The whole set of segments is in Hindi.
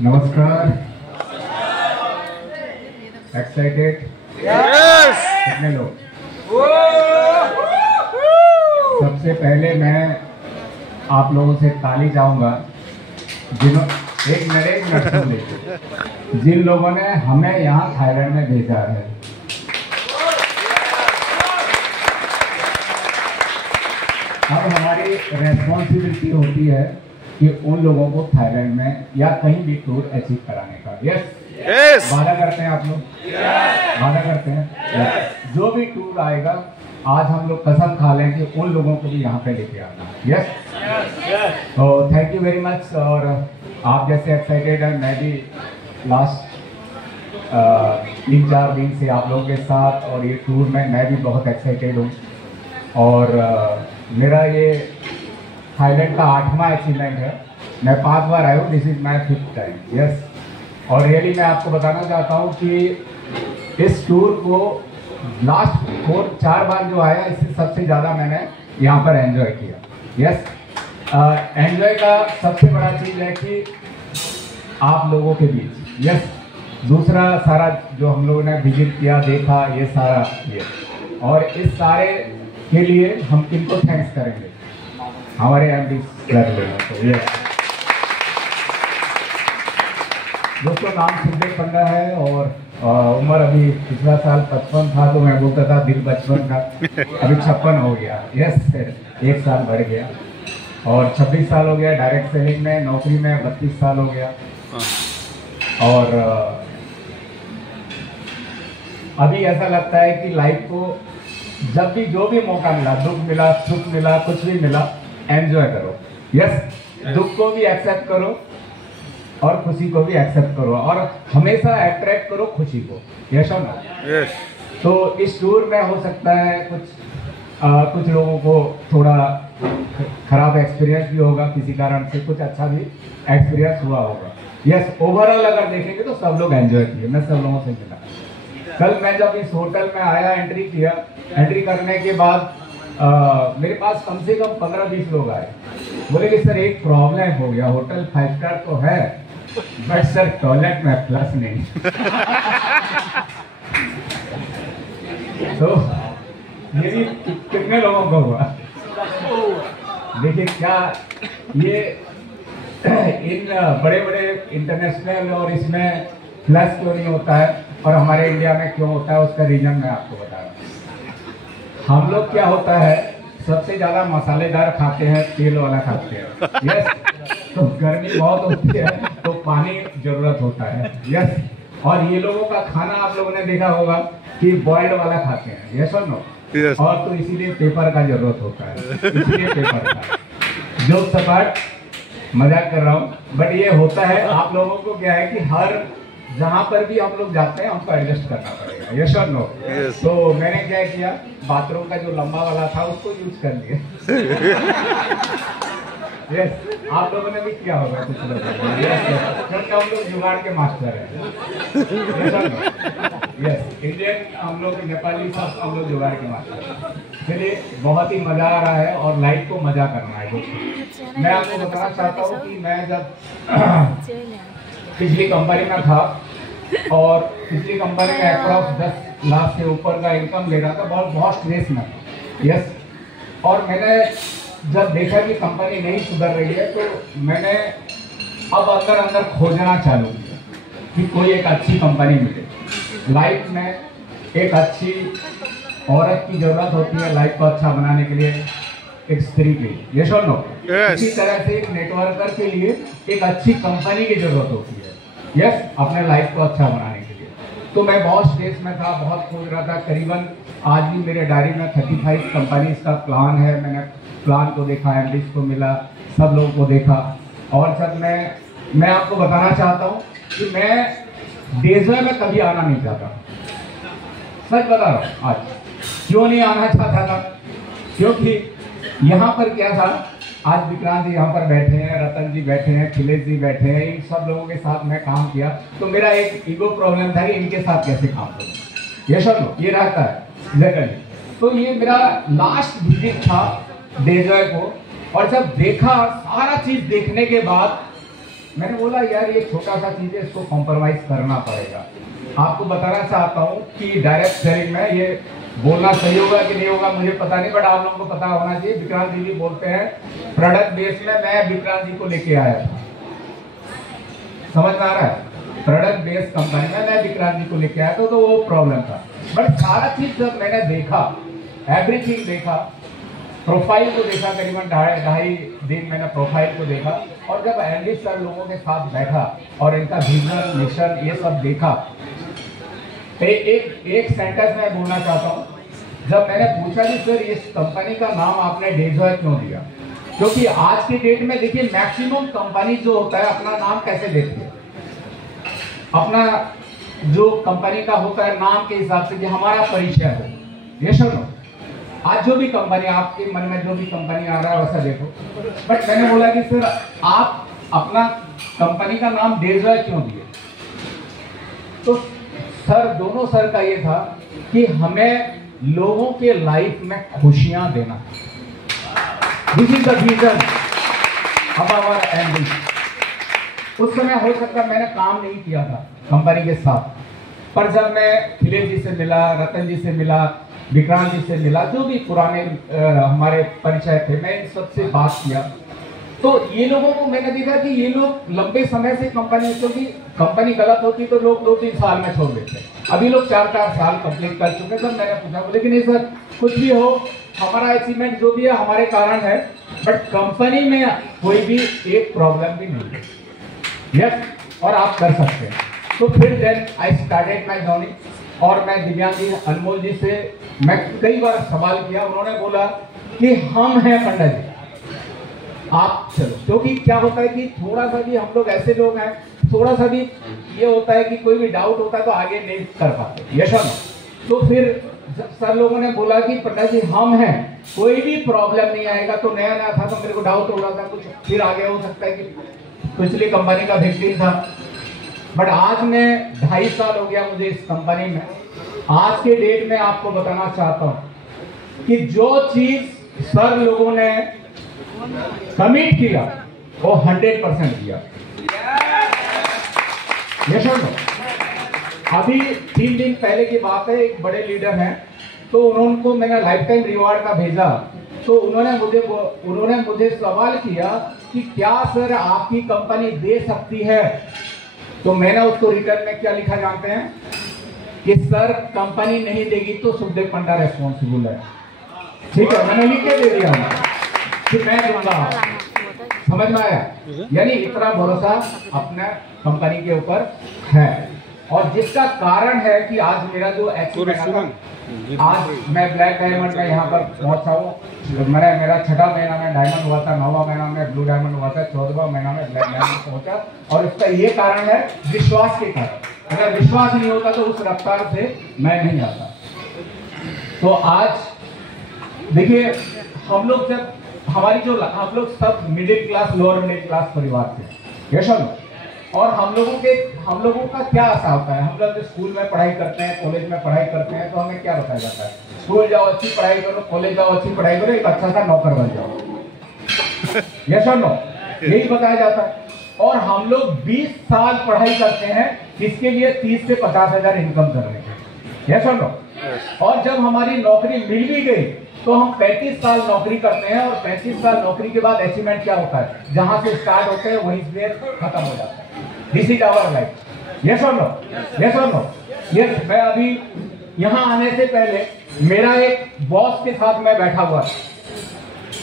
नमस्कार। एक्साइटेड? यस। कितने लोग? सबसे पहले मैं आप लोगों से ताली चाहूंगा एक मिनट सुन लीजिए, जिन लोगों ने हमें यहाँ थाईलैंड में भेजा है। अब हमारी रेस्पॉन्सिबिलिटी होती है कि उन लोगों को थाईलैंड में या कहीं भी टूर अचीव कराने का। यस, वादा करते हैं आप लोग? वादा करते हैं? जो भी टूर आएगा आज हम लोग कसम खा लें कि उन लोगों को भी यहाँ पे लेके आना। यस, तो थैंक यू वेरी मच। और आप जैसे एक्साइटेड हैं, मैं भी लास्ट 3-4 दिन से आप लोगों के साथ और ये टूर में मैं भी बहुत एक्साइटेड हूँ। और मेरा ये थाईलैंड का 8वां अचीवमेंट है। मैं 5 बार आया हूँ, this is my 5th time. Yes, और रियली मैं आपको बताना चाहता हूँ कि इस टूर को लास्ट 4 बार जो आया, इससे सबसे ज़्यादा मैंने यहाँ पर एंजॉय किया। यस, एंजॉय का सबसे बड़ा चीज़ है कि आप लोगों के बीच। यस, दूसरा सारा जो हम लोगों ने विजिट किया, देखा, ये सारा ये, और इस सारे के लिए हम किनको थैंक्स करेंगे? हमारे एमडी सर लोगों को। ये दोस्तों, नाम सुखदेव पंडा है और उम्र अभी पिछला साल 55 था, तो मैं बोलता था दिल बचपन था, अभी 56 हो गया। यस, 1 साल बढ़ गया और 26 साल हो गया डायरेक्ट सेलिंग में। नौकरी में 32 साल हो गया। और अभी ऐसा लगता है कि लाइफ को जब भी जो भी मौका मिला, दुख मिला, सुख मिला, कुछ भी मिला, एंजॉय करो। यस, दुख को भी एक्सेप्ट करो और खुशी को भी एक्सेप्ट करो, और हमेशा अट्रैक्ट करो खुशी को। यस और नो? यस। तो इस टूर में हो सकता है कुछ लोगों को थोड़ा खराब एक्सपीरियंस भी होगा, किसी कारण से कुछ अच्छा भी एक्सपीरियंस हुआ होगा। यस, ओवरऑल अगर देखेंगे तो सब लोग एंजॉय किए। मैं सब लोगों से मिला। कल मैं जब इस होटल में आया, एंट्री किया, एंट्री करने के बाद मेरे पास कम से कम 15-20 लोग आए। बोले कि सर एक प्रॉब्लम हो गया, होटल 5 स्टार तो है बट सर टॉयलेट में फ्लश नहीं। तो ये भी कितने लोगों को हुआ? देखिए क्या ये इन बड़े बड़े इंटरनेशनल और इसमें फ्लश क्यों नहीं होता है और हमारे इंडिया में क्यों होता है, उसका रीजन मैं आपको बता रहा हूँ। हम लोग क्या होता है, सबसे ज्यादा मसालेदार खाते हैं, तेल वाला खाते हैं। यस, तो गर्मी बहुत होती है तो पानी जरूरत होता है। यस, और ये लोगों का खाना आप लोगों ने देखा होगा कि बॉइल्ड वाला खाते हैं। यस और नो? और तो इसीलिए पेपर का जरूरत होता है, इसीलिए पेपर का। जो सपाट मजाक कर रहा हूँ, बट ये होता है। आप लोगों को क्या है कि हर जहाँ पर भी हम लोग जाते हैं हमको एडजस्ट करना पड़ेगा। यस और नो? तो मैंने क्या किया, बाथरूम का जो लंबा वाला था उसको यूज कर लिया। यस, आप लोगों ने भी किया होगा कुछ लोगों ने। क्योंकि हम लोग जुगाड़ के मास्टर हैं। यस, इंडियन हम लोग, नेपाली सब हम लोग जुगाड़ के मास्टर हैं। चलिए, बहुत ही मजा आ रहा है और लाइफ को मजा करना है दोस्तों। मैं आपको बताना चाहता हूँ कि मैं जब पिछली कंपनी में था और पिछली कंपनी में अप्रॉक्स 10 लाख से ऊपर का इनकम ले रहा था, बहुत स्ट्रेस में था। यस, और मैंने जब देखा कि कंपनी नहीं सुधर रही है तो मैंने अब अंदर खोजना चालू किया कि कोई एक अच्छी कंपनी मिले। लाइफ में एक अच्छी औरत की जरूरत होती है लाइफ को अच्छा बनाने के लिए, एक स्त्री के लिए। यस और नो? इसी तरह से एक नेटवर्कर के लिए एक अच्छी कंपनी की जरूरत होती है। यस, अपने लाइफ को अच्छा बनाने के लिए। तो मैं बहुत स्ट्रेस में था, बहुत खोज रहा था। करीबन आज भी मेरे डायरी में 35 कंपनीज का प्लान है। मैंने प्लान को देखा, एमडीज को मिला, सब लोगों को देखा। और जब मैं आपको बताना चाहता हूँ कि मैं डेजर्ट में कभी आना नहीं चाहता। सच बता रहा हूँ। आज क्यों नहीं आना चाहता था? क्योंकि यहाँ पर क्या था, आज विक्रांत जी यहाँ पर बैठे हैं, रतन जी बैठे हैं, खिलेश जी बैठे हैं, इन सब लोगों के साथ मैं काम किया तो मेरा एक ईगो प्रॉब्लम था कि इनके साथ कैसे काम करूँ। यस और नो? ये रहता है जनरली। तो ये मेरा लास्ट विजिट था डेजर्ट को, और जब देखा, सारा चीज देखने के बाद मैंने बोला यार ये छोटा सा चीज है, इसको कॉम्प्रोमाइज करना पड़ेगा। आपको बताना चाहता हूँ कि डायरेक्ट सेलिंग में ये बोलना सही होगा कि नहीं होगा मुझे पता नहीं, बट आप लोगों को पता होना चाहिए। विक्रांत जी बोलते हैं प्रोडक्ट बेस में मैं विक्रांत जी को लेके आया था, समझ में आ रहा है? प्रोडक्ट बेस्ड कंपनी में मैं विक्रांत जी को लेके आया तो वो प्रॉब्लम था। बट सारा चीज जब मैंने देखा, एवरीथिंग देखा, प्रोफाइल को देखा, करीबन ढाई दिन मैंने प्रोफाइल को देखा, और जब एमडी सर लोगों के साथ बैठा और इनका विजन मिशन ये सब देखा, एक सेंटेंस मैं बोलना चाहता हूँ। जब मैंने पूछा कि सर इस कंपनी का नाम आपने डेजॉय क्यों दिया, क्योंकि आज की डेट में देखिए मैक्सिमम कंपनी जो होता है अपना नाम कैसे देती है, अपना जो कंपनी का होता है नाम के हिसाब से कि हमारा परिचय हो। ये सुनो, आज जो भी कंपनी आपके मन में जो भी कंपनी आ रहा है वैसा देखो। बट मैंने बोला कि सर आप अपना कंपनी का नाम डेजॉय क्यों दिए? तो सर दोनों सर का ये था कि हमें लोगों के लाइफ में खुशियां देना। दिस इज द रीजन अब आवर एंडिंग। उस समय हो सकता मैंने काम नहीं किया था कंपनी के साथ, पर जब मैं खिले जी से मिला, रतन जी से मिला, विक्रांत जी से मिला, जो भी पुराने हमारे परिचय थे, मैं इन सबसे बात किया, तो ये लोगों को मैंने देखा कि ये लोग लंबे समय से कंपनी, क्योंकि कंपनी गलत होती तो लोग 2-3 साल में छोड़ देते, अभी लोग 4-4 साल कंप्लीट कर चुके। तब मैंने पूछा, बोले कि नहीं सर कुछ भी हो, हमारा अचीवमेंट जो भी है हमारे कारण है, बट कंपनी में कोई भी एक प्रॉब्लम भी नहीं है। यस, और आप कर सकते हैं। तो फिर then I started my journey, और मैं दिव्यांग जी, अनमोल जी से मैं कई बार सवाल किया, उन्होंने बोला कि हम हैं पंडित जी, आप चलो। क्योंकि क्या होता है कि थोड़ा सा भी हम लोग ऐसे लोग हैं, थोड़ा सा भी ये होता है कि कोई भी डाउट होता है तो आगे नहीं कर पाते। यस और नो? तो फिर जब सर लोगों ने बोला कि पंडित जी हम हैं, कोई भी प्रॉब्लम नहीं आएगा, तो नया नया था तो मेरे को डाउट हो रहा था कुछ, फिर आगे हो सकता है कि पिछली कंपनी का व्यक्ति था, बट आज मैं 2.5 साल हो गया मुझे इस कंपनी में। आज के डेट में आपको बताना चाहता हूं कि जो चीज सर लोगों ने कमिट किया वो 100% किया। ये सुनो, अभी 3 दिन पहले की बात है, एक बड़े लीडर हैं, तो उनको मैंने लाइफ टाइम रिवॉर्ड का भेजा, तो उन्होंने मुझे सवाल किया कि क्या सर आपकी कंपनी दे सकती है? तो मैंने उसको रिटर्न में क्या लिखा जानते हैं कि सर कंपनी नहीं देगी तो सुखदेव पंडा रेस्पॉन्सिबल है। ठीक है, मैंने लिख के दे दिया कि मैं दूंगा। समझ में आया? यानी इतना भरोसा अपने कंपनी के ऊपर है, और जिसका कारण है कि आज मेरा जो आज मैं ब्लैक डायमंड में यहाँ पर पहुंचा हूँ। मेरा 6वां महीना में डायमंड हुआ था, 9वां महीना में ब्लू डायमंड हुआ था, 14वां महीना में ब्लैक डायमंड पहुंचा, और इसका ये कारण है विश्वास के कारण। अगर विश्वास नहीं होता तो उस रफ्तार से मैं नहीं आता। तो आज देखिए, हम लोग जब हम लोग सब middle class, lower middle class परिवार से, यस और हम लोगों का क्या आशा होता है? हम लोग स्कूल में पढ़ाई करते हैं, कॉलेज में पढ़ाई करते हैं, तो हमें क्या बताया जाता है? स्कूल जाओ अच्छी पढ़ाई करो, कॉलेज जाओ अच्छी पढ़ाई करो, एक अच्छा सा नौकर बन जाओ। यस और नो? यही बताया जाता है। और हम लोग 20 साल पढ़ाई करते हैं, इसके लिए 30 से 50 हजार इनकम करने के। यस और नो? और जब हमारी नौकरी मिल भी गई तो हम 35 साल नौकरी करते हैं, और 35 साल नौकरी के बाद अचीवमेंट क्या होता है? जहां से स्टार्ट होते हैं वहीं से खत्म हो जाता है। This is our life. Yes और नो? यस और नो? यस। मैं अभी यहाँ आने से पहले मेरा एक बॉस के साथ मैं बैठा हुआ था,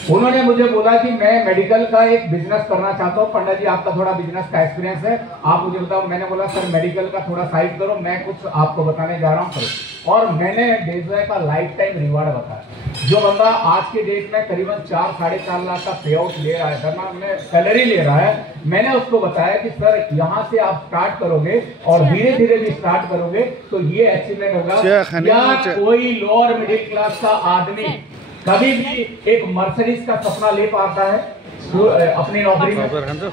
उन्होंने मुझे बोला कि मैं मेडिकल का एक बिजनेस करना चाहता हूँ, पंडित जी आपका थोड़ा बिजनेस का एक्सपीरियंस है, आप मुझे बताओ। मैंने बोला सर मेडिकल का थोड़ा साइड करो, मैं कुछ आपको बताने जा रहा हूँ, करो। और मैंने डेजॉय का लाइफ टाइम रिवार्ड बताया। जो बंदा आज के डेट में करीबन 4-4.5 लाख का पे आउट ले रहा है, सैलरी ले रहा है, मैंने उसको बताया कि सर यहाँ से आप स्टार्ट करोगे और धीरे धीरे भी स्टार्ट करोगे तो ये अचीवमेंट होगा। या कोई लोअर मिडिल क्लास का आदमी कभी भी एक मर्सिडीज का सपना ले पाता है अपनी नौकरी में?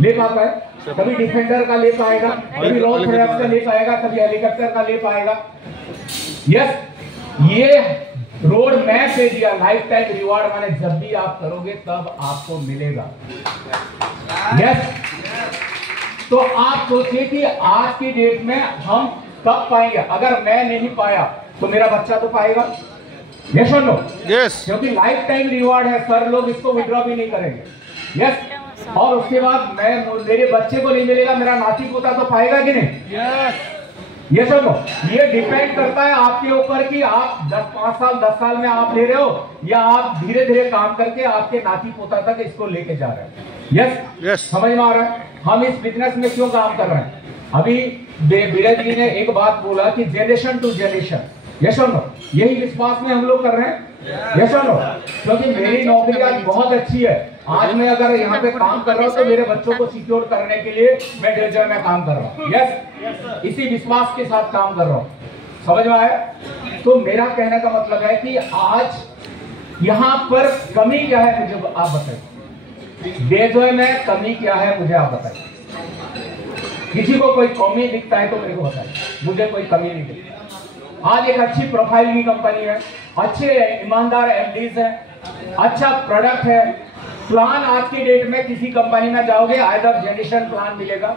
ले पाता है? कभी डिफेंडर का ले पाएगा, कभी रोल्स रॉयस का ले पाएगा, कभी हेलीकॉप्टर का ले पाएगा? यस, ये रोड मैप दे दिया, लाइफ टाइम रिवार्ड माने जब भी आप करोगे तब आपको मिलेगा। यस, तो आप सोचिए कि आज की डेट में हम कब पाएंगे। अगर मैं नहीं पाया तो मेरा बच्चा तो पाएगा। यस और नो? यस। क्योंकि लाइफ टाइम रिवॉर्ड है सर, लोग इसको विड्रॉ भी नहीं करेंगे। यस। और उसके बाद मेरे बच्चे को नहीं मिलेगा, मेरा नाती पोता तो पाएगा कि नहीं? यस। ये सब ये डिपेंड करता है आपके ऊपर कि आप 5 साल 10 साल में आप ले रहे हो या आप धीरे धीरे काम करके आपके नाती पोता तक इसको लेके जा रहे हैं। Yes yes. समझ में आ रहा है हम इस बिजनेस में क्यों काम कर रहे हैं। अभी बीरेज जी ने एक बात बोला कि जनरेशन टू जनरेशन, यस और नो, यही विश्वास में हम लोग कर रहे हैं। यस और नो? क्योंकि मेरी नौकरी आज बहुत अच्छी है। आज मैं अगर यहाँ पे काम कर रहा हूँ तो मेरे बच्चों को सिक्योर करने के लिए मैं डेजर्ट में काम कर रहा हूँ। यस, इसी विश्वास के साथ काम कर रहा हूँ। समझ में आया? तो मेरा कहने का मतलब है कि आज यहाँ पर कमी क्या है मुझे आप बताइए। डेजर्ट में कमी क्या है मुझे आप बताइए। किसी को कोई कमी दिखता है तो मेरे को बताइए। मुझे कोई कमी नहीं दिखती। आज एक अच्छी प्रोफाइल की कंपनी है, अच्छे ईमानदार एमडीज है, अच्छा प्रोडक्ट है। प्लान आज की डेट में किसी कंपनी में जाओगे आइदर जनरेशन प्लान मिलेगा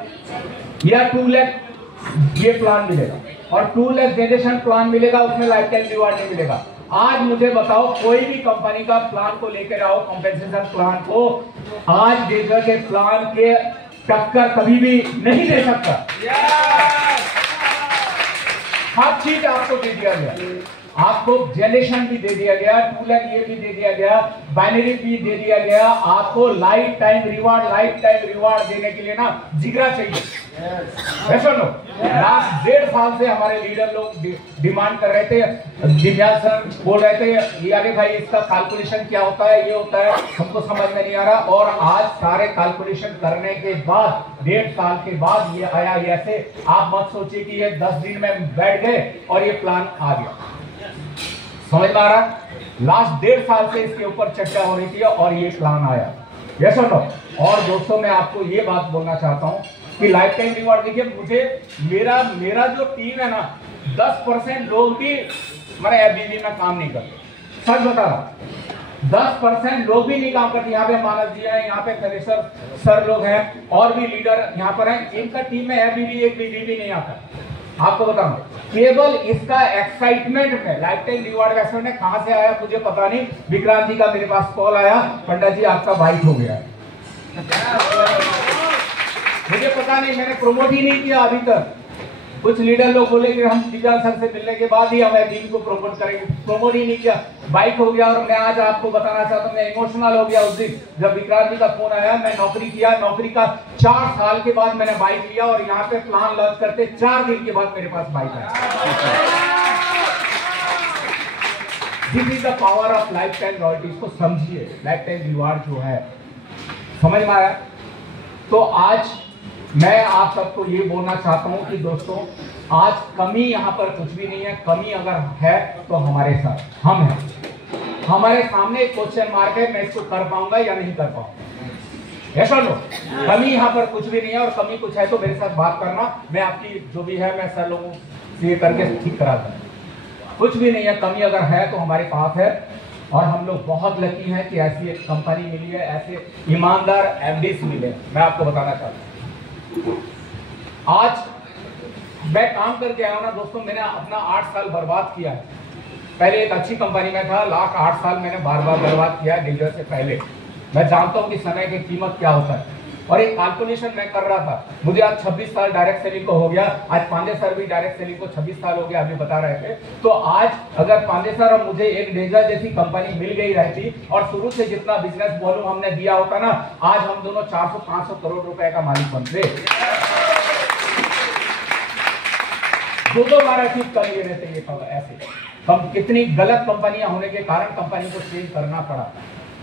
या 2 लाख ये प्लान मिलेगा, और 2 लाख जनरेशन प्लान मिलेगा, उसमें लाइफ टाइम रिवॉर्ड नहीं मिलेगा। आज मुझे बताओ कोई भी कंपनी का प्लान को लेकर आओ, कॉम्पेंसेशन प्लान को, आज डेजर के प्लान के टक्कर कभी भी नहीं दे सकता। हर चीज आपको दे दिया गया, आपको जनरेशन भी दे दिया गया, 2 लाख ये भी दे दिया गया, बाइनरी भी दे दिया गया। आपको लाइफ टाइम रिवार्ड देने के लिए ना जिगरा चाहिए। वैसे नो लास्ट 1.5 साल से हमारे लीडर लोग डिमांड कर रहे थे, दिव्या सर बोल रहे थे यारे भाई इसका कैलकुलेशन क्या होता है, ये होता है, हमको समझ में नहीं आ रहा। और आज सारे कैलकुलेशन करने के बाद 1.5 साल के बाद ये आया। ऐसे आप मत सोचिए कि ये 10 दिन में बैठ गए और ये प्लान आ गया। समझ में आ रहा? लास्ट 1.5 साल से इसके ऊपर चर्चा हो रही थी और ये प्लान आया। यस और नो? और दोस्तों मैं आपको ये बात बोलना चाहता हूं कि लाइफ टाइम रिवॉर्ड देखिए, मुझे मेरा जो टीम है ना, 10% लोग भी मेरे एबीबी में काम नहीं करते। सच बता रहा, 10% लोग भी नहीं काम करते। यहाँ पे मानस जी है, यहाँ पे कलेक्टर सर लोग हैं और भी लीडर यहाँ पर हैं, इनका टीम में एबीबी एक बीबी नहीं आता। आपको बताऊं केवल इसका एक्साइटमेंट में लाइफ टाइम रिवॉर्ड एक्साइटमेंट कहां से आया मुझे पता नहीं। विक्रांत जी का मेरे पास कॉल आया, पंडित जी आपका बाइक हो गया। मुझे पता नहीं, मैंने प्रमोट ही नहीं किया अभी तक। कुछ लीडर लोग बोले कि हम विक्रांत सर से मिलने के बाद ही हम टीम को प्रमोट करेंगे, प्रमोट ही नहीं किया, बाइक हो गया। और मैं आज आपको बताना चाहता हूँ, मैं इमोशनल हो गया उस दिन जब विक्रांत जी का फोन आया। मैं नौकरी किया, नौकरी का 4 साल के बाद मैंने बाइक लिया और यहाँ पे प्लान लॉन्च करते 4 दिन के बाद मेरे पास बाइक आया। This is the power of life time royalty. इसको समझिए, लाइफ टाइम रिवार्ड जो है, समझ में आया? तो आज मैं आप सबको ये बोलना चाहता हूं कि दोस्तों आज कमी यहाँ पर कुछ भी नहीं है। कमी अगर है तो हमारे साथ हम हैं, हमारे सामने एक क्वेश्चन मार्क है, मैं इसको कर पाऊंगा या नहीं कर पाऊंगा। ऐसा लो, कमी यहाँ पर कुछ भी नहीं है। और कमी कुछ है तो मेरे साथ बात करना, मैं आपकी जो भी है मैं सर लोगों से ये करके ठीक करा दूँ। कुछ भी नहीं है, कमी अगर है तो हमारे पास है। और हम लोग बहुत लकी हैं कि ऐसी एक कंपनी मिली है, ऐसे ईमानदार एमडीज मिले। मैं आपको बताना चाहता हूँ, आज मैं काम करके आया हूं ना दोस्तों, मैंने अपना 8 साल बर्बाद किया है। पहले एक अच्छी कंपनी में था, लास्ट 8 साल मैंने बार बर्बाद किया डीलर से पहले। मैं जानता हूं कि समय की कीमत क्या होता है। और एक कैलकुलेशन मैं कर रहा था, मुझे आज 26 साल डायरेक्ट सेलिंग को हो गया। आज पांडे सर भी डायरेक्ट सेलिंग को 26 साल हो गया, अभी बता रहे थे। तो आज अगर पांडे सर और मुझे एक डेजर जैसी कंपनी मिल गई रहती और शुरू से जितना बिजनेस वॉल्यूम हमने दिया होता ना, आज हम दोनों 400-500 करोड़ रुपए का मालिक बनते। 2 बार ऐसी कर लिए रहते ये ऐसे हम, कितनी गलत कंपनियां होने के कारण कंपनी को चेंज करना पड़ा।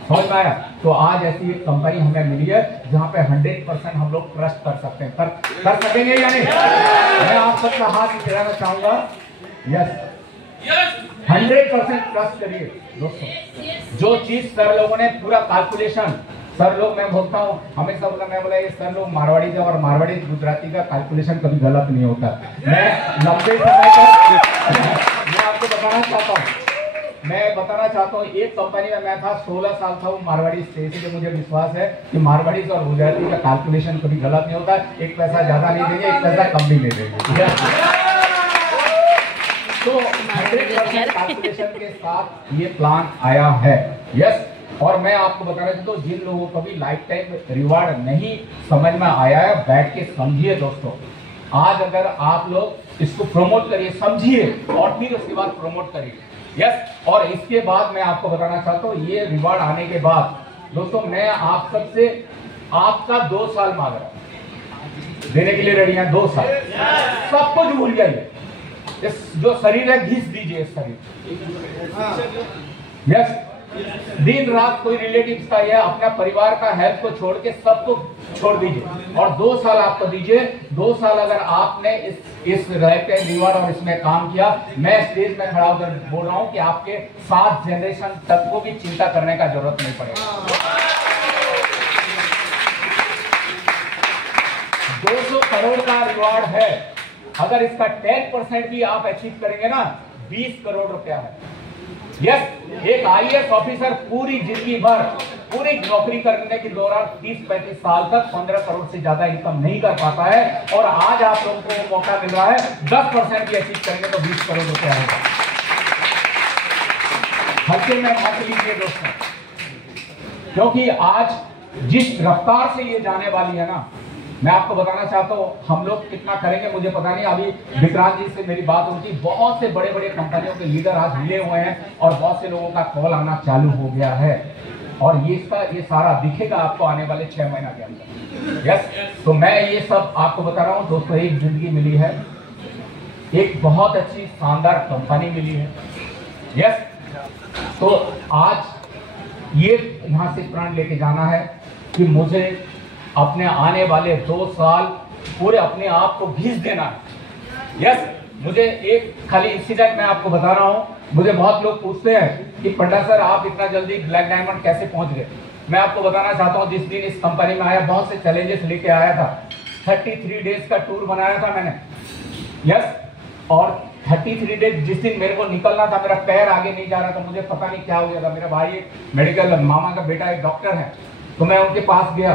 समझ में आया? तो आज ऐसी एक कंपनी हमें मिली है जहां पे 100% हम लोग ट्रस्ट कर सकते हैं। कर सकेंगे या नहीं? मैं आप सबका हाथ दिखाना चाहूंगा। यस, 100% ट्रस्ट करिए दोस्तों। जो चीज सर लोगों ने पूरा कैलकुलेशन, सर लोग मैं बोलता हूँ हमेशा बोला ये सर लोग मारवाड़ी जब, और मारवाड़ी गुजराती का कैलकुलेशन कभी गलत नहीं होता। मैं लंबे समय तक मैं आपको बताना चाहता हूँ मैं बताना चाहता हूँ, एक कंपनी में मैं था 16 साल था, वो मारवाड़ी से, इसलिए मुझे विश्वास है कि मारवाड़ी और गुजराती का कैलकुलेशन कभी गलत नहीं होता। एक पैसा ज्यादा नहीं देंगे, एक पैसा कम भी नहीं देंगे। तो 100% कैलकुलेशन के साथ ये प्लान आया है। यस, और मैं आपको बताना चाहता हूँ, जिन लोगों को भी लाइफ टाइम रिवार्ड नहीं समझ में आया है, बैठ के समझिए दोस्तों। आज अगर आप लोग इसको प्रमोट करिए, समझिए और फिर उसके बाद प्रमोट करिए। यस, और इसके बाद मैं आपको बताना चाहता हूँ, ये रिवार्ड आने के बाद दोस्तों मैं आप सबसे आपका 2 साल मांग रहा हूं, देने के लिए रेडी है। 2 साल सब कुछ भूल जाइए, इस जो शरीर है घिस दीजिए इस शरीर। यस, दिन रात कोई रिलेटिव्स का या अपना परिवार का हेल्थ को छोड़ के सबको छोड़ दीजिए और 2 साल आपको दीजिए। 2 साल अगर आपने इस लाइफ टाइम रिवार्ड और इसमें काम किया, मैं स्टेज में खड़ा होकर बोल रहा हूं कि आपके 7 जनरेशन तक को भी चिंता करने का जरूरत नहीं पड़ेगा। 200 करोड़ का रिवार्ड है, अगर इसका 10% भी आप अचीव करेंगे ना, 20 करोड़ रुपया है। यस, एक IAS ऑफिसर पूरी जिंदगी भर पूरी नौकरी करने के दौरान 30-35 साल तक 15 करोड़ से ज्यादा इनकम नहीं कर पाता है, और आज आप लोगों को मौका मिल रहा है, 10% भी अचीव करेंगे तो 20 करोड़ रुपया होगा। हल्के में मत लीजिए दोस्तों, क्योंकि आज जिस रफ्तार से ये जाने वाली है ना, मैं आपको बताना चाहता हूँ हम लोग कितना करेंगे मुझे पता नहीं। अभी विक्रांत जी से मेरी बात हुई थी, बहुत से बड़े बड़े कंपनियों के लीडर आज मिले हुए हैं और बहुत से लोगों का कॉल आना चालू हो गया है, और ये सारा दिखेगा आपको आने वाले 6 महीना के अंदर। यस, तो मैं ये सब आपको बता रहा हूँ दोस्तों, एक जिंदगी मिली है, एक बहुत अच्छी शानदार कंपनी मिली है। यस, तो आज ये यहाँ से प्रण लेके जाना है कि मुझे अपने आने वाले 2 साल पूरे अपने आप को घिस देना है। यस, मुझे एक खाली इंसिडेंट मैं आपको बता रहा हूँ। मुझे बहुत लोग पूछते हैं कि पंडा सर आप इतना जल्दी ब्लैक डायमंड कैसे पहुंच गए। मैं आपको बताना चाहता हूँ, जिस दिन इस कंपनी में आया बहुत से चैलेंजेस लेके आया था। 33 डेज का टूर बनाया था मैंने। यस, और 33 डेज जिस दिन मेरे को निकलना था, मेरा पैर आगे नहीं जा रहा था, मुझे पता नहीं क्या हो गया था। मेरा भाई मेडिकल मामा का बेटा एक डॉक्टर है, तो मैं उनके पास गया,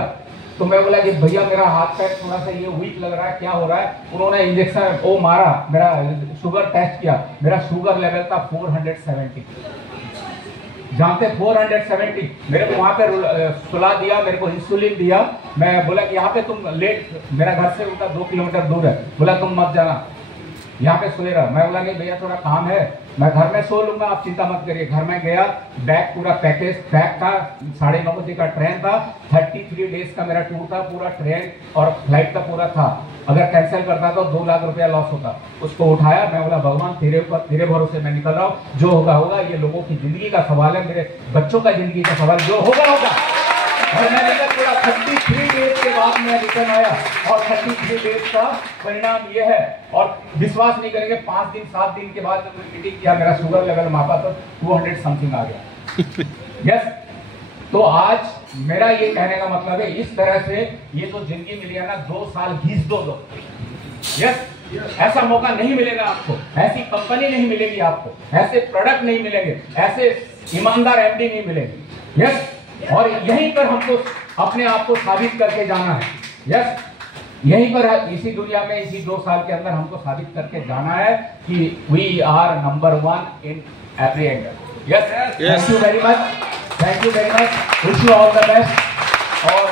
तो मैं बोला कि भैया मेरा हाथ पैर थोड़ा सा ये वीक लग रहा है, क्या हो रहा है। उन्होंने इंजेक्शन वो मारा, मेरा शुगर टेस्ट किया, मेरा शुगर लेवल था 470। जानते 470, मेरे को वहां पे सुला दिया, मेरे को इंसुलिन दिया। मैं बोला कि यहाँ पे तुम लेट, मेरा घर से उनका 2 किलोमीटर दूर है, बोला तुम मत जाना, यहाँ पे सोए रहा। मैं बोला नहीं भैया थोड़ा काम है, मैं घर में सो लूंगा, आप चिंता मत करिए। घर में गया, बैग पूरा पैकेज पैक था, 9:30 बजे का ट्रेन था, 33 डेज का मेरा टूर था, पूरा ट्रेन और फ्लाइट का पूरा था। अगर कैंसिल करता तो 2 लाख रुपया लॉस होता। उसको उठाया, मैं बोला भगवान तेरे ऊपर, तेरे भरोसे मैं निकल रहा हूँ, जो होगा होगा, ये लोगों की जिंदगी का सवाल है, मेरे बच्चों का जिंदगी का सवाल, जो होगा होगा। और मैंने पूरा 33 डेज के बाद मैं रिटर्न आया, और 33 डेज का परिणाम ये है, और विश्वास नहीं करेंगे 5 दिन 7 दिन के बाद जब मीटिंग किया, मेरा शुगर लेवल मापा तो 200 समथिंग आ गया। यस, तो आज मेरा ये कहने का मतलब है, इस तरह से ये तो जिंदगी मिली है ना, 2 साल घिस दो। यस, ऐसा मौका नहीं मिलेगा आपको, ऐसी कंपनी नहीं मिलेगी आपको, ऐसे प्रोडक्ट नहीं मिलेंगे, ऐसे ईमानदार MD नहीं मिलेंगे। यस, और यहीं पर हमको अपने आप को साबित करके जाना है। यस, यहीं पर इसी दुनिया में इसी 2 साल के अंदर हमको साबित करके जाना है कि we are number 1 in every angle. Yes, thank you very much, thank you very much, wish you all the best. और